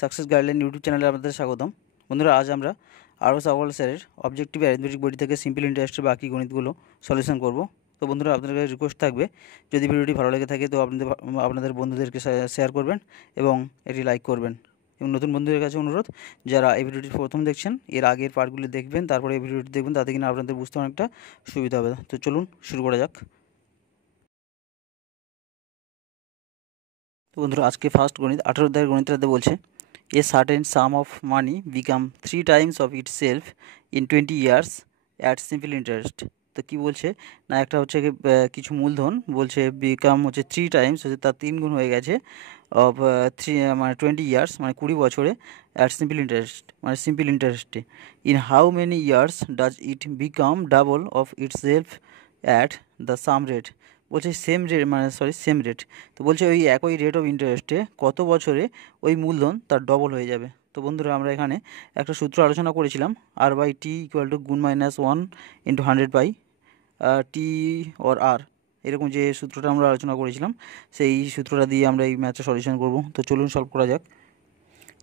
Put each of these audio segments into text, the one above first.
Success guideline YouTube চ্যানেলে আপনাদের স্বাগতম। বন্ধুরা, আজ আমরা আরও আগরওয়াল স্যারের অবজেক্টিভ অ্যারিথমেটিক বইটি থেকে সিম্পল ইন্টারেস্টের বাকি গণিতগুলো সলিউশন করব। তো বন্ধুরা, আপনাদের কাছে রিকোয়েস্ট থাকবে, যদি ভিডিওটি ভালো লেগে থাকে তো আপনাদের বন্ধুদেরকে শেয়ার করবেন এবং এটি লাইক করবেন। এবং নতুন বন্ধুদের কাছে অনুরোধ, যারা এই ভিডিওটি প্রথম দেখছেন, এর আগের পার্টগুলি দেখবেন, তারপরে এই ভিডিওটি দেখবেন, তাতে কিনা আপনাদের বুঝতে অনেকটা সুবিধা হবে। তো চলুন শুরু করা যাক। তো বন্ধুরা, আজকে ফার্স্ট গণিত 18 অধ্যায়ের গণিতটাতে বলছে a certain sum of money become 3 times of itself in 20 years at simple interest। তো কি বলছে না, একটা হচ্ছে কিছু মূলধন বলছে বিকাম হচ্ছে 3 টাইমস, হচ্ছে তার 3 গুণ হয়ে গেছে অফ 3 মানে 20 ইয়ার্স মানে 20 বছরে অ্যাট সিম্পল ইন্টারেস্ট মানে সিম্পল ইন্টারেস্টে। In how many years does it become double of itself at the some rate. বলছে সেম রেট সেম রেট। তো বলছে ওই একই রেট অফ ইন্টারেস্টে কত বছরে ওই মূলধন তার ডবল হয়ে যাবে। তো বন্ধুরা, আমরা এখানে একটা সূত্র আলোচনা করেছিলাম, আর বাই টি ইকুয়াল টু গুণ -1 ইন্টু 100 বাই টি অর আর, এরকম যে সূত্রটা আমরা আলোচনা করেছিলাম, সেই সূত্রটা দিয়ে আমরা এই ম্যাথটা সলিউশন করব। তো চলুন সলভ করা যাক।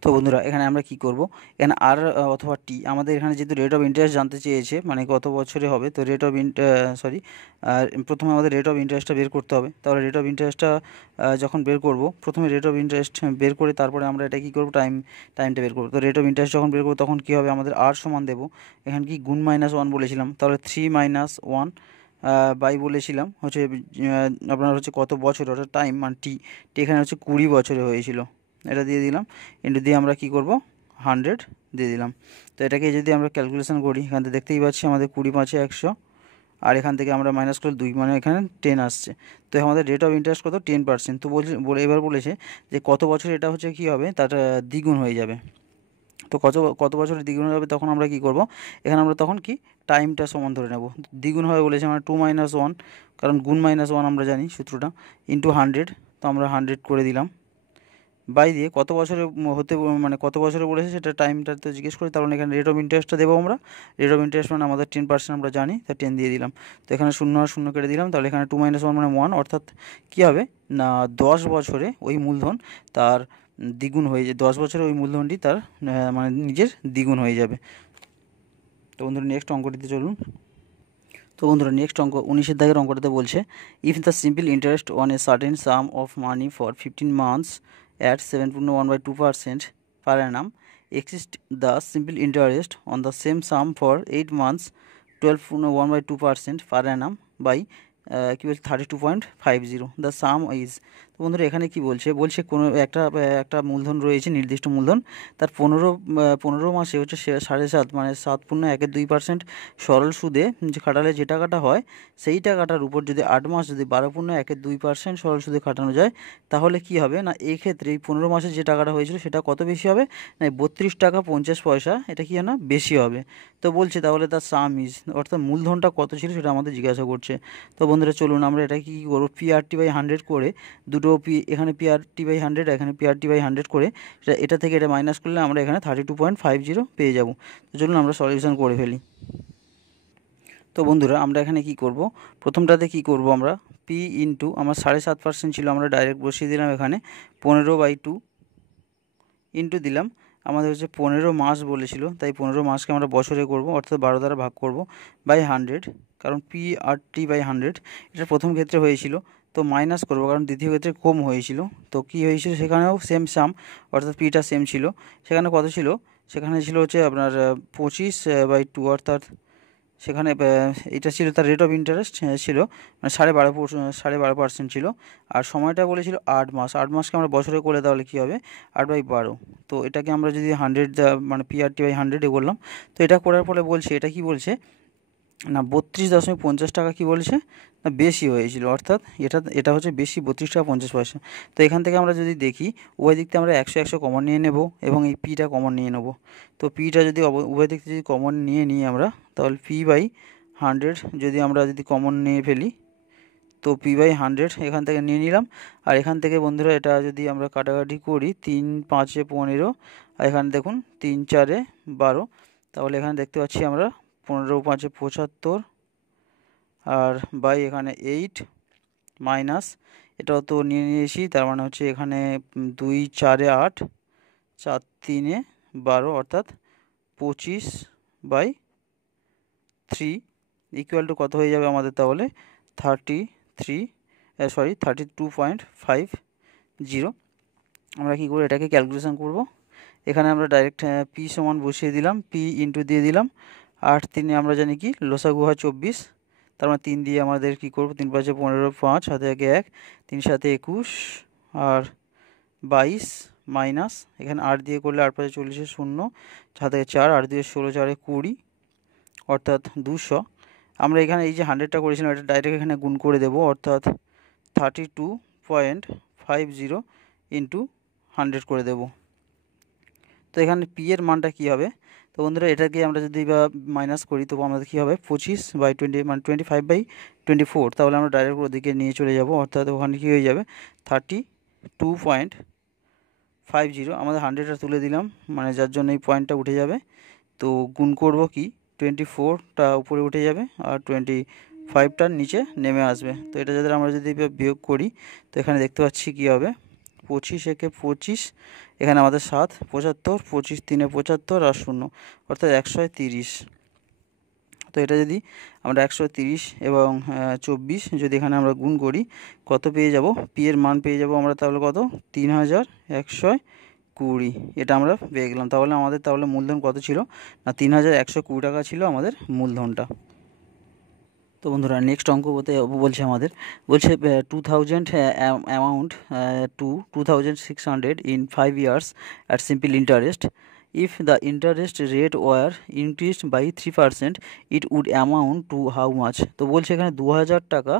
তো বন্ধুরা, এখানে আমরা কি করব, এখানে আর অথবা টি, আমাদের এখানে যেহেতু রেট অফ ইন্টারেস্ট জানতে চেয়েছে, মানে কত বছরে হবে, তো রেট অফ প্রথমে আমাদের রেট অফ ইন্টারেস্টটা বের করতে হবে। তাহলে রেট অফ ইন্টারেস্টটা যখন বের করব, প্রথমে রেট অফ ইন্টারেস্ট বের করে তারপরে আমরা এটা কী করব, টাইমটা বের করব। তো রেট অফ ইন্টারেস্ট যখন বের করবো তখন কী হবে, আমাদের আর সমান দেবো, এখানে কি গুণ -1 বলেছিলাম, তাহলে 3 - 1 বাই বলেছিলাম হচ্ছে আপনার হচ্ছে কত বছর, অর্থাৎ টাইম মানে টি, এখানে হচ্ছে 20 বছরে হয়েছিল, এটা দিয়ে দিলাম, ইন্টু দিয়ে আমরা কি করব 100 দিয়ে দিলাম। তো এটাকে যদি আমরা ক্যালকুলেশন করি, এখান থেকে দেখতেই পাচ্ছি আমাদের 20 × 5 = 100, আর এখান থেকে আমরা মাইনাস করলে 2, মানে এখানে 10 আসছে। তো আমাদের রেট অফ ইন্টারেস্ট কত, 10%। তো এবার বলেছে যে কত বছর এটা হচ্ছে কি হবে, তার দ্বিগুণ হয়ে যাবে। তো কত বছরের দ্বিগুণ হবে, তখন আমরা কি করব, এখানে আমরা তখন কি টাইমটা সমান ধরে নেব। দ্বিগুণ হবে বলেছে মানে 2 - 1, কারণ গুণ -1 আমরা জানি সূত্রটা, ইন্টু 100, তো আমরা 100 করে দিলাম, বাই দিয়ে কত বছরে মানে কত বছরে বলেছে সেটা টাইমটা তো জিজ্ঞেস করি, তার মানে এখানে রেট অফ ইন্টারেস্টটা দেবো আমরা। রেট অফ ইন্টারেস্ট মানে আমাদের 10% আমরা জানি, তা 10 দিয়ে দিলাম। তো এখানে 0 আর 0 কেটে দিলাম, তাহলে এখানে 2 - 1 মানে 1, অর্থাৎ কী হবে না 10 বছরে ওই মূলধন তার দ্বিগুণ হয়ে যায়, 10 বছরে ওই মূলধনটি তার মানে নিজের দ্বিগুণ হয়ে যাবে। তো বন্ধুরা, নেক্সট অঙ্কটিতে চলুন। তো বন্ধুরা, নেক্সট অঙ্ক 19 দাগের অঙ্কটাতে বলছে if the simple interest on a certain some of money for 15 months at 7.1/2% per annum exists the simple interest on the same sum for 8 months 12.1/2% per annum by কি বলছে 32.50 দ্য সাম ইজ। তো বন্ধুরা, এখানে কি বলছে কোনো একটা মূলধন রয়েছে, নির্দিষ্ট মূলধন, তার 15 মাসে হচ্ছে 7.5 মানে 7.12% সরল সুদে যে খাটালে যে টাকাটা হয়, সেই টাকাটার উপর যদি 8 মাস যদি 12.12% সরল সুদে খাটানো যায়, তাহলে কি হবে না, এই ক্ষেত্রে এই 15 মাসে যে টাকাটা হয়েছিল সেটা কত বেশি হবে না 32 টাকা 50 পয়সা, এটা কি না বেশি হবে। তো বলছে তাহলে তার সাম ইজ, অর্থাৎ মূলধনটা কত ছিল সেটা আমাদের জিজ্ঞাসা করছে। তো বন্ধুরা, চলুন আমরা এটা কি করবো, PRT/100 করে দুটো এখানে PRT/100, এখানে PRT/100 করে এটা থেকে এটা মাইনাস করলে আমরা এখানে 32.50 পেয়ে যাব। তো চলুন আমরা সলিউশন করে ফেলি। তো বন্ধুরা, আমরা এখানে কি করব, প্রথমটাতে কি করব, আমরা পি ইন্টু আমার 7.5% ছিল, আমরা ডাইরেক্ট বসিয়ে দিলাম এখানে 15/2 ইন্টু দিলাম, আমাদের হচ্ছে 15 মাস বলেছিল, তাই 15 মাসকে আমরা বছরে করব, অর্থাৎ 12 দ্বারা ভাগ করব বাই 100, কারণ PRT/100 এটা প্রথম ক্ষেত্রে হয়েছিল, তো মাইনাস করব কারণ দ্বিতীয় ক্ষেত্রে কম হয়েছিল। তো কি হয়েছিল, সেখানেও সেম সাম, অর্থাৎ পিটা সেম ছিল, সেখানে কত ছিল, সেখানে ছিল হচ্ছে আপনার 25/2, অর্থাৎ সেখানে এটা ছিল তার রেট অফ ইন্টারেস্ট ছিল মানে 12.5% ছিল, আর সময়টা বলেছিল 8 মাস। 8 মাসকে আমরা বছরে করলে তাহলে কী হবে, 8/12। তো এটাকে আমরা যদি 100 মানে PRT/100 করলাম, তো এটা করার ফলে বলছে এটা কি বলছে না 32.50 টাকা কি বলছে না বেশি হয়েছিল, অর্থাৎ এটা হচ্ছে বেশি 32 টাকা 50 পয়সা। তো এখান থেকে আমরা যদি দেখি, উভয় দিক থেকে আমরা 100 কমন নিয়ে নেব এবং এই পিটা কমন নিয়ে নেব। তো পিটা যদি উভয় দিক থেকে যদি কমন নিই আমরা, তাহলে P/100 যদি আমরা যদি কমন নিয়ে ফেলি, তো P/100 এখান থেকে নিয়ে নিলাম। আর এখান থেকে বন্ধুরা এটা যদি আমরা কাটাকাটি করি, 3 × 5 = 15, আর এখানে দেখুন 3 × 4 = 12, তাহলে এখানে দেখতে পাচ্ছি আমরা 15 × 5 = 75, আর বাই এখানে 8 মাইনাস এটাও তো নিয়ে নিয়েছি, তার মানে হচ্ছে এখানে 2 × 4 = 8, 4 3 12 অর্থাৎ 25/3 ইকুয়াল টু কত হয়ে যাবে আমাদের তাহলে 32.50। আমরা কী করে এটাকে ক্যালকুলেশন করব, এখানে আমরা ডাইরেক্ট পি সমান বসিয়ে দিলাম, পি ইন্টু দিয়ে দিলাম 8 3 আমরা জানি কি লসাগু হয় 24, তার মানে 3 দিয়ে আমাদের কী করবো 3 5 15, 5 হাতে 1 3 7 21 আর 22 মাইনাস এখানে 8 দিয়ে করলে 8 5 40 0 হাতে 4 8 দিয়ে 16 4 20 অর্থাৎ 200। আমরা এখানে এই যে 100টা করেছিলাম এটা ডাইরেক্ট এখানে গুণ করে দেবো, অর্থাৎ 32.50 ইন্টু 100 করে দেবো। তো এখানে পি এর মানটা কী হবে, তো বন্ধুরা এটাকে আমরা যদি বা মাইনাস করি তবু আমাদের কী হবে 25/20 মানে 25/24, তাহলে আমরা ডাইরেক্ট ওদিকে নিয়ে চলে যাব, অর্থাৎ ওখানে কী হয়ে যাবে 32.50। আমাদের 100টা তুলে দিলাম মানে যার জন্য এই পয়েন্টটা উঠে যাবে। তো গুণ করব কি 24টা উপরে উঠে যাবে আর 25টার নিচে নেমে আসবে। তো এটা যাদের আমরা যদি বিয়োগ করি তো এখানে দেখতে পাচ্ছি কী হবে 25 একে 25, এখানে আমাদের 7 75 25 3 75 আর 0 অর্থাৎ 130। তো এটা যদি আমরা 130 এবং 24 যদি এখানে আমরা গুণ করি কত পেয়ে যাব, পি এর মান পেয়ে যাব আমরা তাহলে কত 3120। এটা আমরা পেয়ে গেলাম। তাহলে আমাদের তাহলে মূলধন কত ছিল না 3120 টাকা ছিল আমাদের মূলধনটা। তো বন্ধুরা নেক্সট অঙ্ক বলছে আমাদের, বলছে 2000 amount to 2600 in 5 years at simple interest. If the interest rate were increased by 3% it would amount to how much. তো বলছে এখানে 2000 টাকা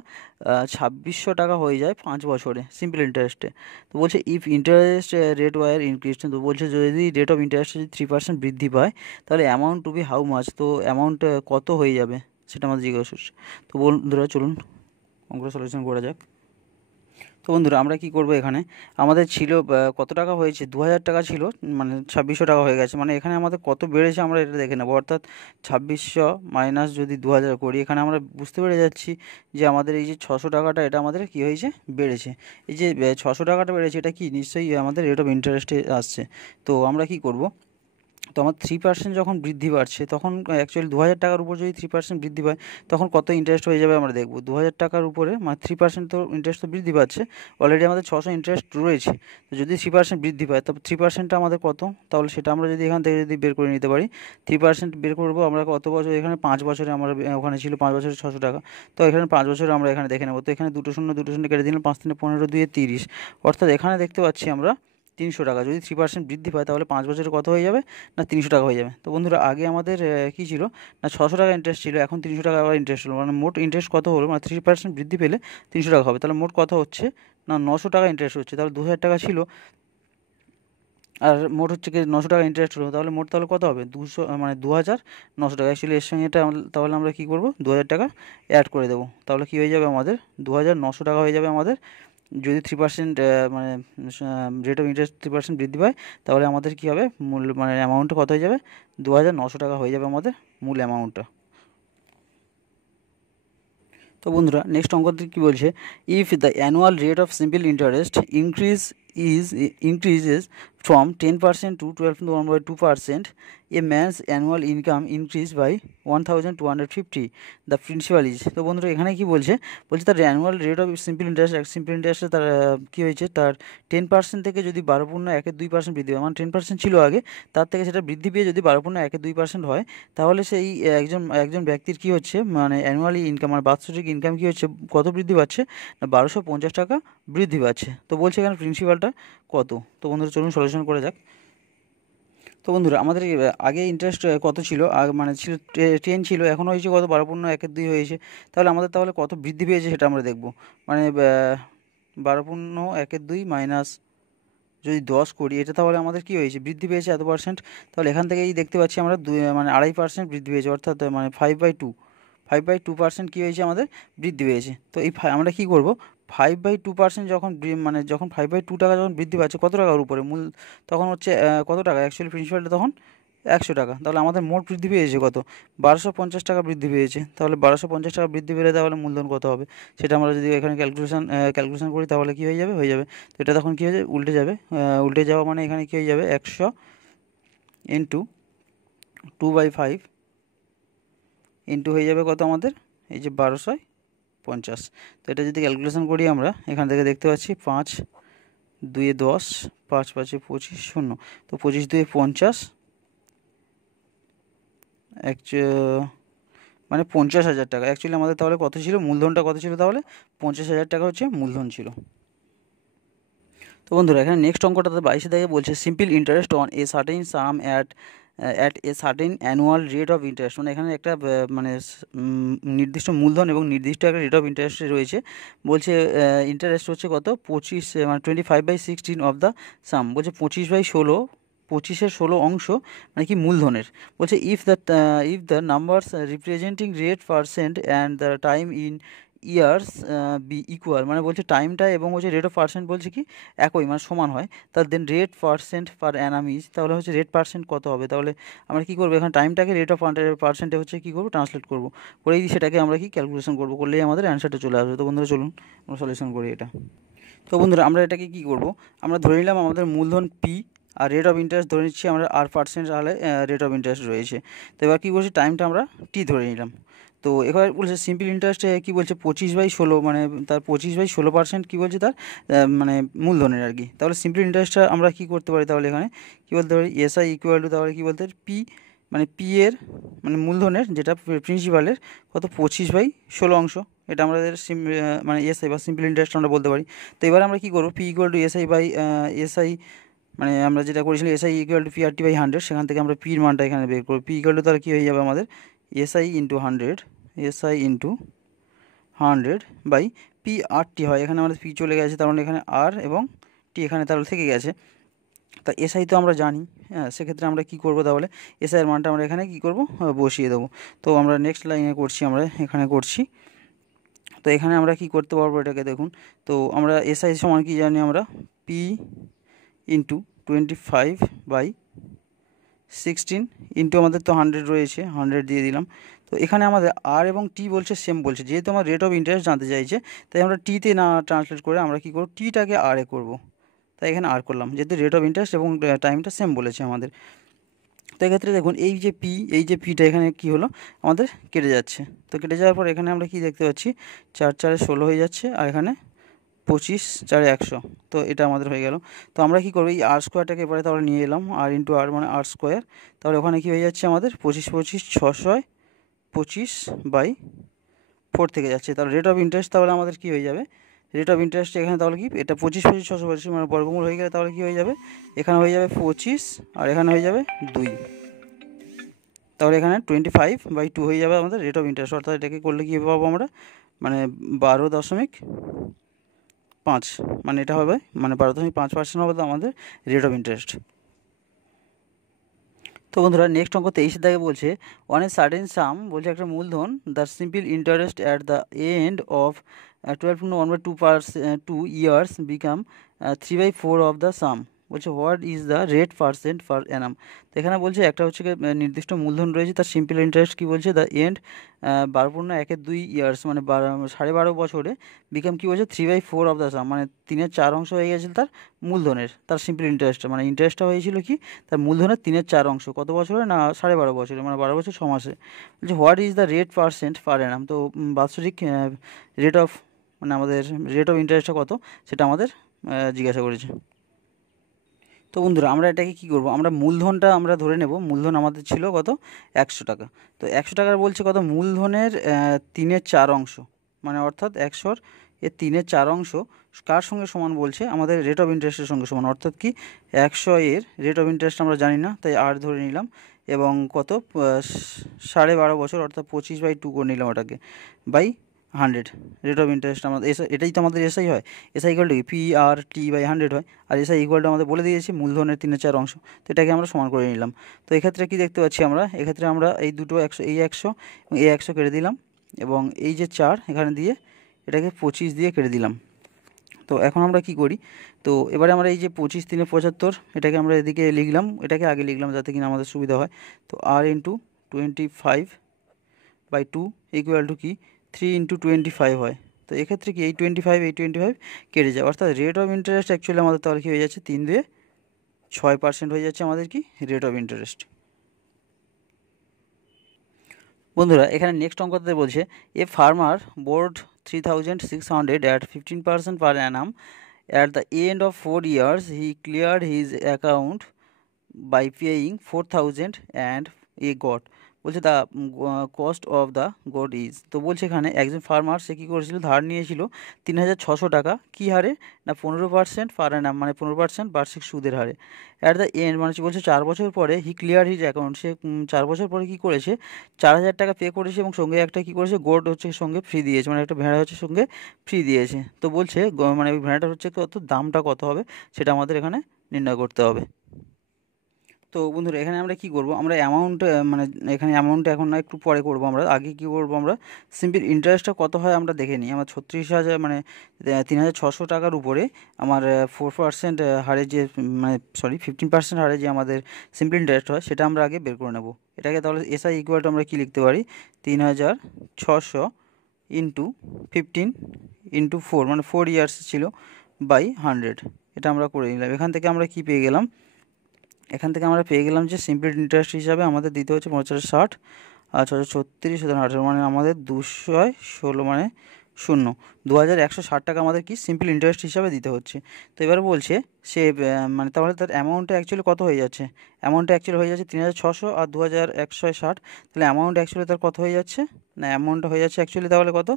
2600 টাকা হয়ে যায় 5 বছরে সিম্পল ইন্টারেস্টে। তো বলছে if interest rate were increased, তো বলছে যদি রেট অফ ইন্টারেস্ট যদি 3% বৃদ্ধি পায় তাহলে amount to be how much, তো অ্যামাউন্ট কত হয়ে যাবে সেটা আমাদের জিজ্ঞাসা করছে। তো বন্ধুরা চলুন অঙ্কটা সলিউশন করা যাক। তো বন্ধুরা আমরা কি করব, এখানে আমাদের ছিল কত টাকা হয়েছে 2000 টাকা ছিল মানে 2600 টাকা হয়ে গেছে, মানে এখানে আমাদের কত বেড়েছে আমরা এটা দেখে নেব, অর্থাৎ 2600 মাইনাস যদি 2000 করি এখানে আমরা বুঝতে পেরে যাচ্ছি যে আমাদের এই যে 600 টাকাটা এটা আমাদের কি হয়েছে বেড়েছে। এই যে 600 টাকাটা বেড়েছে এটা কি নিশ্চয়ই আমাদের রেট অফ ইন্টারেস্টে আসছে। তো আমরা কি করব, তো আমার 3% যখন বৃদ্ধি পাচ্ছে তখন অ্যাকচুয়ালি 2000 টাকার উপর যদি 3% বৃদ্ধি পায় তখন কত ইন্টারেস্ট হয়ে যাবে আমরা দেখব। 2000 টাকার উপরে মানে 3% তো ইন্টারেস্ট তো বৃদ্ধি পাচ্ছে, অলরেডি আমাদের 600 ইন্টারেস্ট রয়েছে। তো যদি 3% বৃদ্ধি পায় তবে 3%টা আমাদের কত, তাহলে সেটা আমরা যদি এখান থেকে যদি বের করে নিতে পারি 3% বের করবো আমরা কত বছর, এখানে 5 বছরে আমরা ওখানে ছিল 5 বছরে 600 টাকা, তো এখানে 5 বছরে আমরা এখানে দেখে নেব। তো এখানে দুটো শূন্য কেটে দিলাম, 5 3 15 2 30, অর্থাৎ এখানে দেখতে পাচ্ছি আমরা 300 টাকা। যদি 3% বৃদ্ধি পায় তাহলে 5 বছরে কত হয়ে যাবে না 300 টাকা হয়ে যাবে। তো বন্ধুরা আগে আমাদের কী ছিল না 600 টাকা ইন্টারেস্ট ছিল, এখন 300 টাকা আবার ইন্টারেস্ট হলো, মানে মোট ইন্টারেস্ট কত হলো মানে 3% বৃদ্ধি পেলে 300 টাকা হবে। তাহলে মোট কত হচ্ছে না 900 টাকা ইন্টারেস্ট হচ্ছে। তাহলে 2000 টাকা ছিল আর মোট হচ্ছে কি 900 টাকা ইন্টারেস্ট হলো, তাহলে মোট তাহলে কত হবে 200 মানে 2900 টাকা। অ্যাকচুয়ালি এর সঙ্গে এটা তাহলে আমরা কী করবো 2000 টাকা অ্যাড করে দেবো, তাহলে কী হয়ে যাবে আমাদের 2900 টাকা হয়ে যাবে আমাদের। যদি 3% মানে রেট অফ ইন্টারেস্ট 3% বৃদ্ধি পায় তাহলে আমাদের কী হবে মূল মানে অ্যামাউন্টটা কত হয়ে যাবে 2900 টাকা হয়ে যাবে আমাদের মূল অ্যামাউন্টটা। তো বন্ধুরা নেক্সট অঙ্কটি কী বলছে, if the annual rate of simple interest increases from 10% to 12.2%, a man's annual income increased by 1250, the principal is। তো বন্ধুরা এখানে কি বলছে, তার অ্যানুয়াল রেট অফ সিম্পল ইন্টারেস্টে তার কী হয়েছে তার 10% থেকে যদি 12.12% বৃদ্ধি হয়, মানে 10% ছিল আগে তার থেকে সেটা বৃদ্ধি পেয়ে যদি 12.12% হয় তাহলে সেই একজন ব্যক্তির কী হচ্ছে মানে অ্যানুয়ালি ইনকাম মানে বাৎসরিক ইনকাম কী হচ্ছে কত বৃদ্ধি পাচ্ছে না 1250 টাকা বৃদ্ধি পাচ্ছে। তো বলছে এখানে প্রিন্সিপালটা কত। তো বন্ধুরা চলুন সলিউশন করে যাক। তো বন্ধুরা আমাদের আগে ইন্টারেস্ট কত ছিল মানে ছিল 10 ছিল, এখন হয়েছে কত 12.12 হয়েছে, তাহলে আমাদের তাহলে কত বৃদ্ধি পেয়েছে সেটা আমরা দেখব। মানে 12.12 মাইনাস যদি 10 করি এটা তাহলে আমাদের কী হয়েছে বৃদ্ধি পেয়েছে এত পার্সেন্ট। তাহলে এখান থেকেই দেখতে পাচ্ছি আমরা মানে 2.5% বৃদ্ধি পেয়েছে, অর্থাৎ মানে 5/2% কী হয়েছে আমাদের বৃদ্ধি পেয়েছে। তো এই আমরা কী করব 5/2% যখন মানে যখন 5/2 টাকা যখন বৃদ্ধি পাচ্ছে কত টাকার উপরে মূল তখন হচ্ছে কত টাকা অ্যাকচুয়ালি প্রিন্সিপালটা তখন 100 টাকা। তাহলে আমাদের মোট বৃদ্ধি পেয়েছে কত? 1250 টাকা বৃদ্ধি পেয়েছে। তাহলে 1250 টাকা বৃদ্ধি পেলে তাহলে মূলধন কত হবে সেটা আমরা যদি এখানে ক্যালকুলেশন করি তাহলে কী হয়ে যাবে। তো এটা তখন কী হয়ে যাবে? উল্টে যাবে। উল্টে যাওয়া মানে এখানে কী হয়ে যাবে? 100 ইন্টু 2/5 ইন্টু হয়ে যাবে কত আমাদের? এই যে 1250। তো এটা যদি ক্যালকুলেশন করি আমরা এখান থেকে দেখতে পাচ্ছি 5 2 10, 5 5 25, 0। তো 25 2 50, মানে 50,000 টাকা। অ্যাকচুয়ালি আমাদের তাহলে কত ছিল? মূলধনটা কত ছিল তাহলে? 50,000 টাকা হচ্ছে মূলধন ছিল। তো বন্ধুরা এখানে নেক্সট অঙ্কটাতে 22 থেকে বলছে simple interest on a certain some at a certain annual rate of interest. মানে এখানে একটা মানে নির্দিষ্ট মূলধন এবং নির্দিষ্ট একটা রেট অফ ইন্টারেস্ট রয়েছে। বলছে ইন্টারেস্ট হচ্ছে কত? 25 মানে 25/16 অফ দ্য সাম। বলছে 25/16, 25/16 অংশ মানে কি মূলধনের। বলছে if the numbers representing rate percent and the time in years be equal, মানে বলছে টাইমটা এবং হচ্ছে রেট অফ পার্সেন্ট বলছে কি একই, মানে সমান হয়। তার then rate percent per annum is, তাহলে হচ্ছে রেট পার্সেন্ট কত হবে? তাহলে আমরা কী করবো? এখানে টাইমটাকে রেট অফ পার্সেন্টে হচ্ছে কী করবো? ট্রান্সলেট করবো, করেই সেটাকে আমরা কি ক্যালকুলেশন করবো, করলেই আমাদের অ্যান্সারটা চলে আসবে। তো বন্ধুরা চলুন আমরা সলিউশন করি এটা। তো বন্ধুরা আমরা এটাকে কী করবো? আমরা ধরে নিলাম আমাদের মূলধন P R rate of interest ধরে নিচ্ছি আমরা R% হারে রেট অফ ইন্টারেস্ট রয়েছে। তো এবার কী করছি? টাইমটা আমরা টি ধরে নিলাম। তো এবার বলছে সিম্পল ইন্টারেস্টে কী বলছে? 25/16, মানে তার 25/16% কী বলছে? তার মানে মূলধনের আর কি। তাহলে সিম্পল ইন্টারেস্টটা আমরা কী করতে পারি? তাহলে এখানে কী বলতে পারি? SI ইকুয়াল টু, তাহলে কী বলতে পারি? পি, মানে পি এর মানে মূলধনের যেটা প্রিন্সিপালের কত? 25/16 অংশ। এটা আমাদের মানে SI বা সিম্পল ইন্টারেস্ট আমরা বলতে পারি। তো এবার আমরা কী করবো? পি ইকুয়াল টু SI, মানে আমরা যেটা করেছিলাম SI ইকুয়াল টু PRT/100, সেখান থেকে আমরা পির মানটা এখানে বের করবো। পি ইকুয়াল টু তাহলে কী হয়ে যাবে আমাদের? SI into 100, SI into 100 by PRT হয়। এখানে আমাদের পি চলে গেছে, তার মানে এখানে আর এবং টি এখানে তাহলে থেকে গেছে। তা SI তো আমরা জানি, হ্যাঁ, সেক্ষেত্রে আমরা কী করবো? তাহলে SI এর মানটা আমরা এখানে কী করবো? বসিয়ে দেবো। তো আমরা নেক্সট লাইনে করছি, আমরা এখানে করছি। তো এখানে আমরা কি করতে পারবো এটাকে দেখুন। তো আমরা SI সমান কি জানি? আমরা P ইন্টু 25/16 ইন্টু আমাদের তো 100 রয়েছে, 100 দিয়ে দিলাম। তো এখানে আমাদের আর এবং টি বলছে সেম বলছে, যেহেতু আমার রেট অফ ইন্টারেস্ট জানতে চাইছে, তাই আমরা টিতে না ট্রান্সলেট করে আমরা কী করব? টিটাকে আর এ করবো। তাই এখানে আর করলাম, যেহেতু রেট অফ ইন্টারেস্ট এবং টাইমটা সেম বলেছে আমাদের। তো এক্ষেত্রে দেখুন এই যে পিটা এখানে কি হলো? আমাদের কেটে যাচ্ছে। তো কেটে যাওয়ার পর এখানে আমরা কি দেখতে পাচ্ছি? 4 4 16 হয়ে যাচ্ছে, আর এখানে 25 4 100। তো এটা আমাদের হয়ে গেল। তো আমরা কি করবো? এই আর স্কোয়ারটাকে এবারে তাহলে নিয়ে এলাম, আর ইন্টু আর মানে আর স্কোয়ার। তাহলে ওখানে কি হয়ে যাচ্ছে আমাদের? 25 25 625/4 থেকে যাচ্ছে। তাহলে রেট অফ ইন্টারেস্ট তাহলে আমাদের কি হয়ে যাবে? রেট অফ ইন্টারেস্ট এখানে তাহলে কি? এটা 25 25 625 মানে বর্গমূল হয়ে গেলে তাহলে কি হয়ে যাবে? এখানে হয়ে যাবে 25 আর এখানে হয়ে যাবে 2। তাহলে এখানে 25/2 হয়ে যাবে আমাদের রেট অফ ইন্টারেস্ট। অর্থাৎ এটাকে করলে কী পাবো আমরা? মানে 12.5, মানে এটা হবে মানে 12.5% হবে আমাদের রেট অফ ইন্টারেস্ট। তো বন্ধুরা নেক্সট অঙ্ক 23 থেকে বলছে অন এ সার্টেন সাম, বলছে একটা মূলধন, the simple interest at the end of 12.1/2 years become 3/4 of the sum. বলছে what is the rate percent per annum. তো এখানে বলছে একটা হচ্ছে নির্দিষ্ট মূলধন রয়েছে, তার সিম্পল ইন্টারেস্ট কী বলছে? দ্য এন্ড 12.1/2 ইয়ার্স মানে 12.5 বছরে বিকাম কী বলছে? 3/4 অফ দ্য সাম, মানে 3/4 অংশ হয়ে গেছে তার মূলধনের, তার সিম্পল ইন্টারেস্টটা, মানে ইন্টারেস্টটা হয়েছিল কি? তার মূলধনের 3/4 অংশ কত বছরে? না 12.5 বছরে, মানে 12 বছর 6 মাসে। বলছে what is the rate percent per annum. তো বাৎসরিক রেট অফ মানে আমাদের রেট অফ ইন্টারেস্টটা কত সেটা আমাদের জিজ্ঞাসা করেছে। তো বন্ধুরা আমরা এটাকে কী করবো? আমরা মূলধনটা আমরা ধরে নেব। মূলধন আমাদের ছিল কত? 100 টাকা। তো 100 টাকার বলছে কত? মূলধনের 3/4 অংশ, মানে অর্থাৎ 100-র 3/4 অংশ কার সঙ্গে সমান? বলছে আমাদের রেট অফ ইন্টারেস্টের সঙ্গে সমান। অর্থাৎ কি 100-এর রেট অফ ইন্টারেস্ট আমরা জানি না, তাই আর ধরে নিলাম, এবং কত 12.5 বছর অর্থাৎ 25/2 করে নিলাম ওটাকে, বাই 100 রেট অফ ইন্টারেস্ট আমাদের এটাই তো আমাদের SI হয়। SI ইকুয়াল টু PRT/100 হয়, আর SI ইকুয়াল টু আমাদের বলে দিয়েছি মূলধনের 3/4 অংশ। তো এটাকে আমরা সমান করে নিলাম। তো এক্ষেত্রে কি দেখতে পাচ্ছি আমরা? এক্ষেত্রে আমরা এই দুটো 100, এই 100 এবং এই 100 কেটে দিলাম, এবং এই যে 4 এখানে দিয়ে এটাকে 25 দিয়ে কেটে দিলাম। তো তো এখন আমরা কি করি, তো এবারে আমরা এই যে 25 3 75 এটাকে আমরা এদিকে লিখলাম, এটাকে আগে লিখলাম যাতে কিনা আমাদের সুবিধা হয়। তো r ইন্টু 25/2 ইকুয়াল টু কি 3 ইন্টু 25 হয়। তো এক্ষেত্রে কি এই 25 কেটে যায়, অর্থাৎ রেট অফ ইন্টারেস্ট অ্যাকচুয়ালি আমাদের তাহলে কি হয়ে যাচ্ছে 3 2 6% হয়ে যাচ্ছে আমাদের কি রেট অফ ইন্টারেস্ট। বন্ধুরা এখানে নেক্সট অঙ্কতে বলছে a farmer board 3600 at 15% per annum. At the end of 4 years he cleared his account by paying 4000 and a got বলছে the cost of the good is. তো বলছে এখানে একজন ফার্মার সে কী করেছিল, ধার নিয়েছিল 3600 টাকা, কী হারে না 15% পার অ্যানাম, মানে 15% বার্ষিক সুদের হারে। অ্যাট দ্য এন্ড মানে বলছে 4 বছর পরে হি ক্লিয়ার হিজ অ্যাকাউন্ট, সে 4 বছর পরে কী করেছে 4000 টাকা পে করেছে এবং সঙ্গে একটা কী করেছে গোড হচ্ছে সঙ্গে ফ্রি দিয়েছে, মানে একটা ভেড়া হচ্ছে সঙ্গে ফ্রি দিয়েছে। তো বলছে মানে ওই ভেড়াটার হচ্ছে কত, দামটা কত হবে সেটা আমাদের এখানে নির্ণয় করতে হবে। তো বন্ধুরা এখানে আমরা কি করব, আমরা অ্যামাউন্ট মানে এখানে অ্যামাউন্ট এখন না একটু পরে করব, আমরা আগে কি করব, আমরা সিম্পল ইন্টারেস্টটা কত হয় আমরা দেখে নিই। আমার 36,000 মানে 3600 টাকার উপরে আমার 4% হারে যে মানে 15% হারে যে আমাদের সিম্পল ইন্টারেস্ট হয় সেটা আমরা আগে বের করে নেব। এটাকে তাহলে এসআই ইকুয়াল টু আমরা কী লিখতে পারি 3600 ইন্টু 15 ইন্টু 4 মানে 4 ইয়ার্স ছিল বাই 100, এটা আমরা করে নিলাম। এখান থেকে আমরা কি পেয়ে গেলাম, এখান থেকে আমরা পেয়ে গেলাম যে সিম্পল ইন্টারেস্ট হিসাবে আমাদের দিতে হচ্ছে 4560 আর 636 18 মানে আমাদের 216 মানে 2160 টাকা আমাদের কি সিম্পল ইন্টারেস্ট হিসাবে দিতে হচ্ছে। তো এবার বলছে সে মানে তাহলে তার অ্যামাউন্টটা অ্যাকচুয়ালি কত হয়ে যাচ্ছে, অ্যামাউন্টটা অ্যাকচুয়ালি হয়ে যাচ্ছে 3600 আর 2160, তাহলে অ্যামাউন্ট অ্যাকচুয়ালি তার কত হয়ে যাচ্ছে না, অ্যামাউন্টটা হয়ে যাচ্ছে অ্যাকচুয়ালি তাহলে কত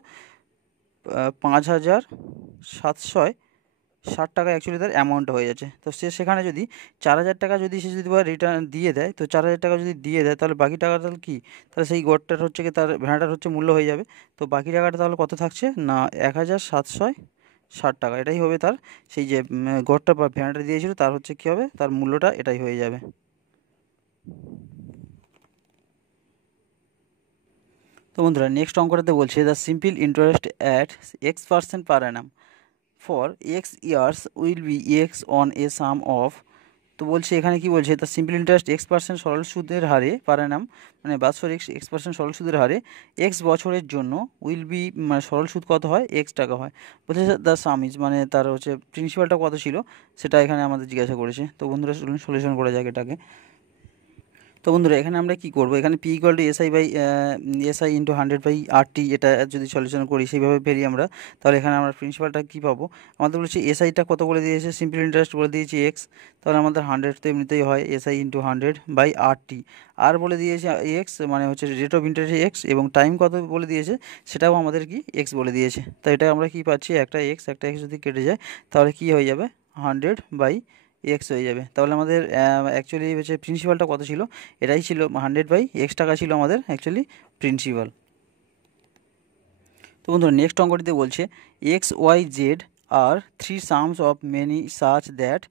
5760 টাকা অ্যাকচুয়ালি তার অ্যামাউন্ট হয়ে যাচ্ছে। তো সে সেখানে যদি 4000 টাকা যদি সে যদি রিটার্ন দিয়ে দেয়, তো 4000 টাকা যদি দিয়ে দেয় তাহলে বাকি টাকা তাহলে কী, তাহলে সেই গড়টার হচ্ছে কি তার ভেড়াটার হচ্ছে মূল্য হয়ে যাবে। তো বাকি টাকাটা তাহলে কত থাকছে না 1760 টাকা, এটাই হবে তার সেই যে গড়টা বা ভেড়াটা দিয়েছিল তার হচ্ছে কী হবে, তার মূল্যটা এটাই হয়ে যাবে। তো বন্ধুরা নেক্সট অঙ্কটাতে বলছে the simple interest at x% per Anam for x years will be x on a sum of. তো বলছে এখানে কি বলছে দ্য সিম্পল ইন্টারেস্ট x% সরল সুদের হারে পার অ্যানাম মানে বাৎসরিক x% সরল সুদের হারে x বছরের জন্য উইল বি মানে সরল সুদ কত হয় x টাকা হয়। বলছে দ্য সাম ইজ মানে তার হচ্ছে প্রিন্সিপালটা কত ছিল সেটা এখানে আমাদের জিজ্ঞাসা করেছে। তো বন্ধুরা সলিউশন করা যাক এটাকে। তো বন্ধুরা এখানে আমরা কি করব, এখানে P equal to SI into 100/RT, এটা যদি সলিউশন করি সেইভাবে ফেরি আমরা, তাহলে এখানে আমরা প্রিন্সিপালটা কী পাবো, আমাদের বলছে এসআইটা কত বলে দিয়েছে সিম্পল ইন্টারেস্ট বলে দিয়েছে এক্স, তাহলে আমাদের 100 তো এমনিতেই হয় এসআই ইন্টু 100/RT, আর বলে দিয়েছে এক্স মানে হচ্ছে রেট অফ ইন্টারেস্ট এক্স, এবং টাইম কত বলে দিয়েছে সেটাও আমাদের কি এক্স বলে দিয়েছে। তো এটা আমরা কি পাচ্ছি একটা এক্স যদি কেটে যায় তাহলে কি হয়ে যাবে 100/x হয়ে যাবে। তাহলে আমাদের অ্যাকচুয়ালি হচ্ছে প্রিন্সিপালটা কত ছিল, এটাই ছিল 100/x টাকা ছিল আমাদের অ্যাকচুয়ালি প্রিন্সিপাল। তো বন্ধুরা নেক্সট অঙ্কটিতে বলছে x, y, z আর 3 sums of many such that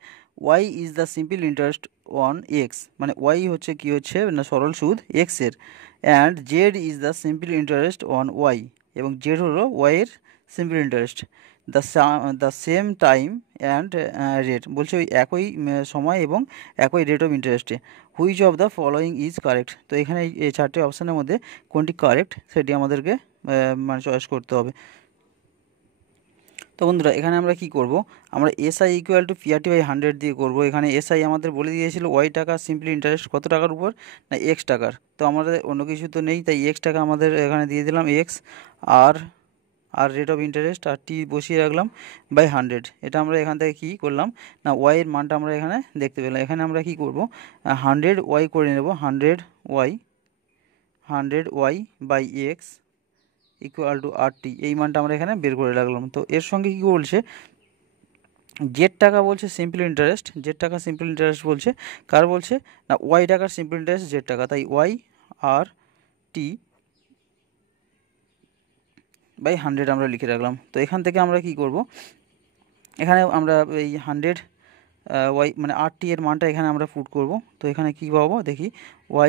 y is the simple interest on x, মানে y হচ্ছে কি হচ্ছে না সরল সুদ x এর, and z is the simple interest on y, এবং z হলো y এর simple interest the same time and rate, বলছে ওই একই সময় এবং একই রেট অফ ইন্টারেস্টে, which of the following is correct. তো এখানে এই 4টে অপশানের মধ্যে কোনটি কারেক্ট সেটি আমাদেরকে মানে চয়েস করতে হবে। তো বন্ধুরা এখানে আমরা কি করব, আমরা এসআই ইকুয়াল টু PRT/100 দিয়ে করব। এখানে এসআই আমাদের বলে দিয়েছিল ওয়াই টাকা সিম্পলি ইন্টারেস্ট কত টাকার উপর না এক্স টাকার, তো আমাদের অন্য কিছু তো নেই তাই এক্স টাকা আমাদের এখানে দিয়ে দিলাম এক্স, আর রেট অফ ইন্টারেস্ট আর টি বসিয়ে রাখলাম বাই 100। এটা আমরা এখান থেকে কী করলাম না ওয়াই এর মানটা আমরা এখানে দেখতে পেলাম। এখানে আমরা কি করব 100y করে নেব, 100y/x ইকুয়াল টু RT, এই মানটা আমরা এখানে বের করে রাখলাম। তো এর সঙ্গে কী বলছে জেড টাকা বলছে সিম্পল ইন্টারেস্ট, জেড টাকা সিম্পল ইন্টারেস্ট বলছে কার বলছে না ওয়াই টাকার সিম্পল ইন্টারেস্ট জেড টাকা, তাই y/100 আমরা লিখে রাখলাম। তো এখান থেকে আমরা কি করব, এখানে আমরা এই 100 ওয়াই মানে RT এর মানটা এখানে আমরা পুট করব। তো এখানে কি পাবো দেখি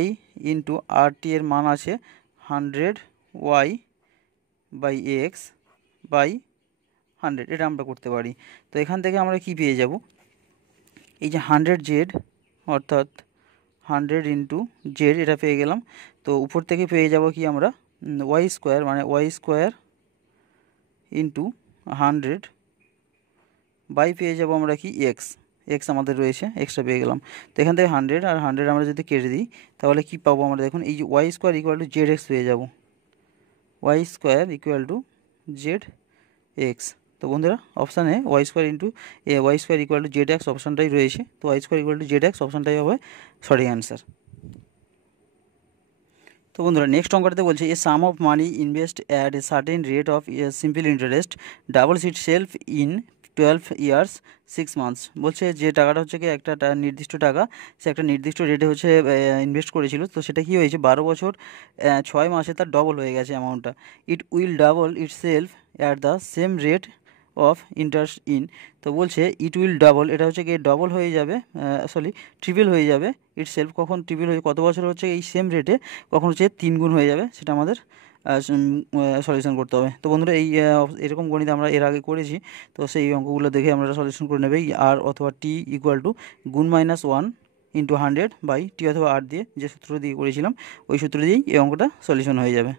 y ইন্টু RT এর মান আছে 100y/x/100 100, এটা আমরা করতে পারি। তো এখান থেকে আমরা কি পেয়ে যাব, এই যে 100Z অর্থাৎ 100 ইন্টু জেড এটা পেয়ে গেলাম। তো উপর থেকে পেয়ে যাব কি আমরা ওয়াই স্কোয়ার, মানে ওয়াই স্কোয়ার ইন্টু 100 বাই পেয়ে যাব আমরা কি এক্স, এক্স আমাদের রয়েছে, এক্সটা পেয়ে গেলাম। তো এখান থেকে 100 আর 100 আমরা যদি কেটে দিই তাহলে কি পাবো আমরা, দেখুন এই যে y square equal to z x পেয়ে যাব, y square equal to z x. তো বন্ধুরা অপশানে y square into y square equal to z x অপশানটাই রয়েছে, তো y square equal to z x অপশানটাই হবে সঠিক অ্যান্সার। তো বন্ধুরা নেক্সট অঙ্কটাতে বলছে a sum of money invest at a certain rate of simple interest doubles itself in 12 years 6 months। বলছে যে টাকাটা হচ্ছে কি একটা নির্দিষ্ট টাকা, সে একটা নির্দিষ্ট রেটে হচ্ছে ইনভেস্ট করেছিল, তো সেটা কি হয়েছে 12 বছর 6 মাসে তার ডবল হয়ে গেছে অ্যামাউন্টটা। It will double it self at the same rate of interest in. তো বলছে ইট উইল ডাবল, এটা হচ্ছে কি ডবল হয়ে যাবে, ট্রিপল হয়ে যাবে। ইট সেলফ কখন ট্রিপল হয়ে, কত বছর হচ্ছে এই সেম রেটে, কখন হচ্ছে 3 গুণ হয়ে যাবে, সেটা আমাদের সলিউশন করতে হবে। তো বন্ধুরা এরকম গণিত আমরা এর আগে করেছি, তো সেই অঙ্কগুলো দেখে আমরা সলিউশন করে নেবে। আর অথবা টি ইকুয়াল টু গুণ -1 ইন্টু 100 বাই টি অথবা আর দিয়ে, যে সূত্র দিয়ে করেছিলাম ওই সূত্র দিয়েই এই অঙ্কটা সলিউশন হয়ে যাবে।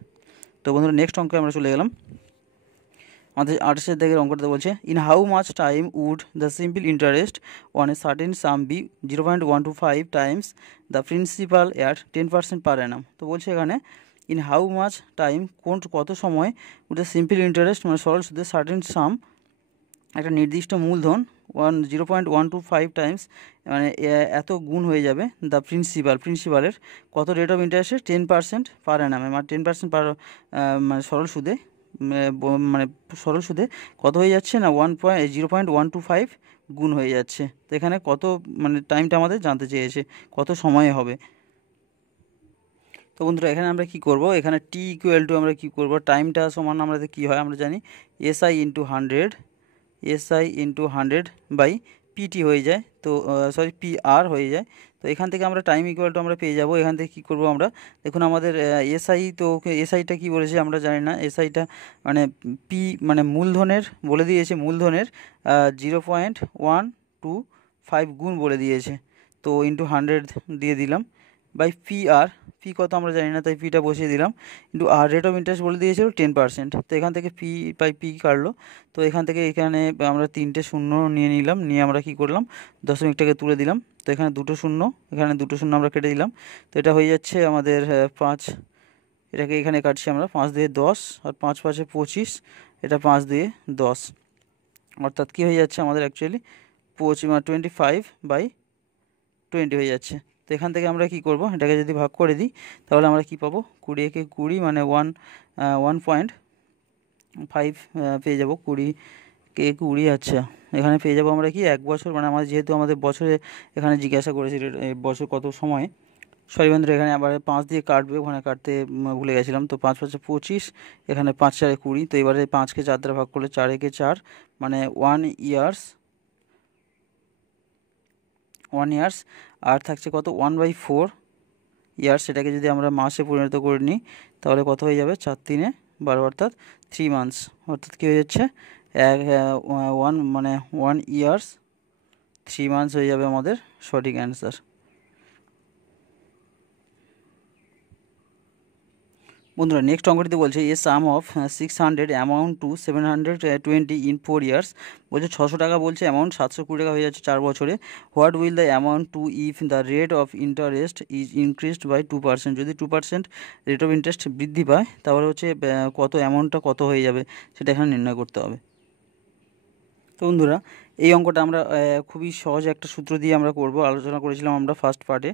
তো বন্ধুরা নেক্সট অঙ্কে আমরা চলে গেলাম। আমাদের 28 দাগের অঙ্কটা বলছে in how much time would the simple interest on a certain sum be 0.125 times the principal at 10% per annum. তো বলছে এখানে ইন হাউ মাচ টাইম, কত সময় উড দ্য সিম্পল ইন্টারেস্ট মানে সরল সুদের সার্টেন সাম একটা নির্দিষ্ট মূলধন 0.125 টাইমস মানে এত গুণ হয়ে যাবে দ্য প্রিন্সিপালের কত রেট অফ ইন্টারেস্টের 10% পার অ্যানামে, মানে 10% পার মানে সরল সুদে, মানে সরল সুদে কত হয়ে যাচ্ছে না 0.125 গুণ হয়ে যাচ্ছে। তো এখানে কত মানে টাইমটা আমাদের জানতে চেয়েছে, কত সময়ে হবে। তো বন্ধুরা এখানে আমরা কি করব, এখানে টি ইকুয়াল টু আমরা কি করব, টাইমটা সমান আমাদের কি হয় আমরা জানি এসআই ইন্টু 100 বাই পিটি হয়ে যায়, তো সরি পি আর হয়ে যায়। তো এখান থেকে আমরা টাইম ইকুয়াল টু আমরা পেয়ে যাব। এখান থেকে কী করবো আমরা, দেখুন আমাদের এসআই, তো এসআইটা কী বলেছে আমরা জানি না, এসআইটা মানে পি মানে মূলধনের বলে দিয়েছে, মূলধনের 0.125 গুণ বলে দিয়েছে, তো ইন্টু 100 দিয়ে দিলাম বাই পি কত আমরা জানি না, তাই পিটা বসিয়ে দিলাম, কিন্তু আর রেট অফ ইন্টারেস্ট বলে দিয়েছিল 10%। তো এখান থেকে পি বাই পি কাটলো, তো এখান থেকে এখানে আমরা 3টে শূন্য নিয়ে নিলাম, নিয়ে আমরা কি করলাম দশমিকটাকে তুলে দিলাম। তো এখানে 2টো শূন্য, এখানে 2টো শূন্য আমরা কেটে দিলাম, তো এটা হয়ে যাচ্ছে আমাদের 5, এটাকে এখানে কাটছি আমরা 5 দিয়ে 10 আর 5 5 25, এটা 5 দিয়ে 10, অর্থাৎ কী হয়ে যাচ্ছে আমাদের অ্যাকচুয়ালি 25/20 হয়ে যাচ্ছে। তো এখান থেকে আমরা কি করব, এটাকে যদি ভাগ করে দিই তাহলে আমরা কি পাবো 20 একে 20 মানে 1.5 পেয়ে যাব, 20 কে 20, আচ্ছা এখানে পেয়ে যাব আমরা কি 1 বছর, মানে আমাদের যেহেতু আমাদের বছরে এখানে জিজ্ঞাসা করেছিল বছর কত সময়, সরি বন্ধুরা এখানে আবার 5 দিয়ে কাটবে, ওখানে কাটতে ভুলে গেছিলাম। তো 5 5 25, এখানে 5 4 20, তো এবারে 5কে 4 দ্বারা ভাগ করলে 4 একে 4 মানে 1 ইয়ার্স, আর থাকছে কত 1/4 ইয়ার্স, সেটাকে যদি আমরা মাসে পরিণত করে নিই তাহলে কত হয়ে যাবে 4 3 12, অর্থাৎ 3 মান্থস, অর্থাৎ কী হয়ে যাচ্ছে 1 ইয়ার্স 3 মান্থস হয়ে যাবে আমাদের সঠিক অ্যান্সার। বন্ধুরা নেক্সট অঙ্কটিতে বলছে a sum of 600 amount to 720 in 4 years. বলছে 600 টাকা বলছে অ্যামাউন্ট 720 টাকা হয়ে যাচ্ছে 4 বছরে। What will the amount to if the rate of interest is increased by 2%। যদি 2% রেট অফ ইন্টারেস্ট বৃদ্ধি পায় তাহলে হচ্ছে কত অ্যামাউন্টটা কত হয়ে যাবে সেটা এখানে নির্ণয় করতে হবে। তো বন্ধুরা এই অঙ্কটা আমরা খুবই সহজ একটা সূত্র দিয়ে আমরা করব, আলোচনা করেছিলাম আমরা ফার্স্ট পার্টে।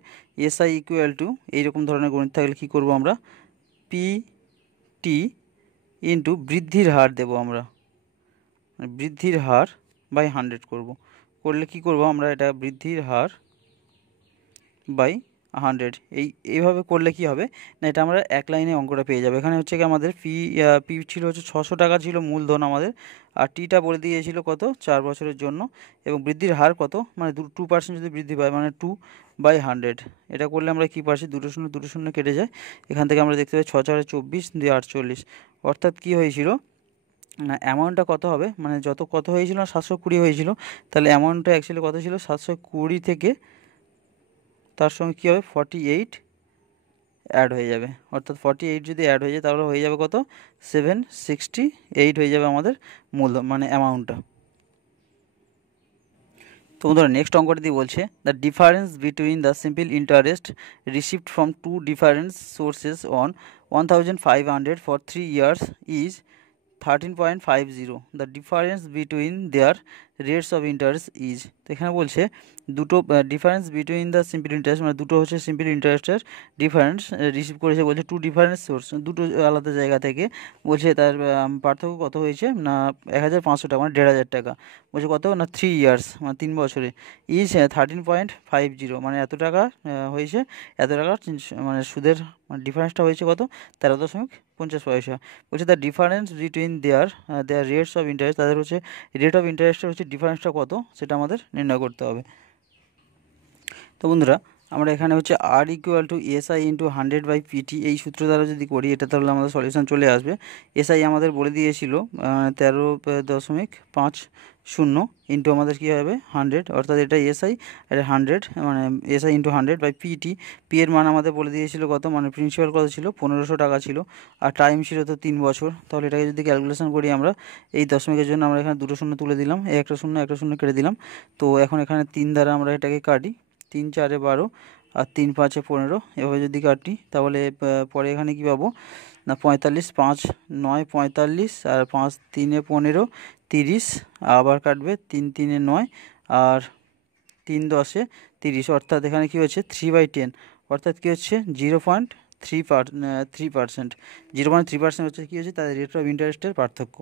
এসআই ইকুয়াল টু এইরকম ধরনের গণিত থাকলে কী করবো আমরা পিটি ইন্টু বৃদ্ধির হার দেব, আমরা বৃদ্ধির হার বাই 100 করলে কি করব আমরা, এটা বৃদ্ধির হার বাই 100 এইভাবে করলে কি হবে না, এটা আমরা এক লাইনে অঙ্কটা পেয়ে যাবো। এখানে হচ্ছে কি আমাদের পি ছিল হচ্ছে 600 টাকা ছিল মূলধন আমাদের, আর টিটা বলে দিয়েছিল কত 4 বছরের জন্য, এবং বৃদ্ধির হার কত মানে 2% যদি বৃদ্ধি পায় মানে 2/100। এটা করলে আমরা কী পাচ্ছি 2 শূন্য কেটে যায়, এখান থেকে আমরা দেখতে পাই 6 4 24 2 48, অর্থাৎ কী হয়েছিল না অ্যামাউন্টটা কত হবে, মানে কত হয়েছিল না 720 হয়েছিল, তাহলে অ্যামাউন্টটা অ্যাকচুয়ালি কত ছিল 720 থেকে তার সঙ্গে কী হবে 48 অ্যাড হয়ে যাবে, অর্থাৎ 48 যদি অ্যাড হয়ে যায় তাহলে হয়ে যাবে কত 768 হয়ে যাবে আমাদের মূল মানে অ্যামাউন্টটা। তো বন্ধুরা নেক্সট অঙ্কটি দিয়ে বলছে the difference between the simple interest received from two different sources on 1500 for 3 years is 13.50, the difference between their rates of interest is. তো এখানে বলছে দুটো difference between the simple interest, মানে দুটো হচ্ছে সিম্পল ইন্টারেস্টের ডিফারেন্স রিসিভ করেছে, বলছে টু ডিফারেন্ট সোর্স, দুটো আলাদা জায়গা থেকে, বলছে তার পার্থক্য কত হয়েছে না 1500 টাকা, মানে 1500 টাকা, বলছে কত না 3 years মানে 3 বছরে, ইজ 13.50, মানে এত টাকা হয়েছে, এত টাকা মানে সুদের মানে ডিফারেন্সটা হয়েছে কত 13.50 পয়সা। বলছে the difference between their rates of interest, তাদের হচ্ছে রেট অফ ইন্টারেস্টের হচ্ছে ডিফারেন্সটা কত সেটা আমাদের নির্ণয় করতে হবে। তো বন্ধুরা আমরা এখানে হচ্ছে আর ইকুয়াল টু এসআই ইন্টু 100/পিটি এই সূত্র দ্বারা যদি করি এটা তাহলে আমাদের সলিউশন চলে আসবে। এসআই আমাদের বলে দিয়েছিল 13.50 ইন্টু আমাদের কী হবে 100, অর্থাৎ এটা এসআই এটা 100, মানে এসআই ইন্টু 100/পিটি। পি এর মান আমাদের বলে দিয়েছিল কত, মানে প্রিন্সিপাল কত ছিল 1500 টাকা ছিল, আর টাইম ছিল তো 3 বছর। তাহলে এটাকে যদি ক্যালকুলেশন করি আমরা এই দশমিকের জন্য আমরা এখানে দুটো শূন্য তুলে দিলাম, একটা শূন্য কেটে দিলাম। তো এখন এখানে 3 দ্বারা আমরা এটাকে কাটি, 3 4 12 আর 3 5 15, এভাবে যদি কাটি তাহলে পরে এখানে কী পাবো না 45, 5 9 45 আর 5 3 15 30, আবার কাটবে 3 3 9 আর 3 10 30, অর্থাৎ এখানে কী হচ্ছে 3/10, অর্থাৎ কী হচ্ছে 0.3%, 0.3% হচ্ছে কী হচ্ছে তাদের রেট অফ ইন্টারেস্টের পার্থক্য।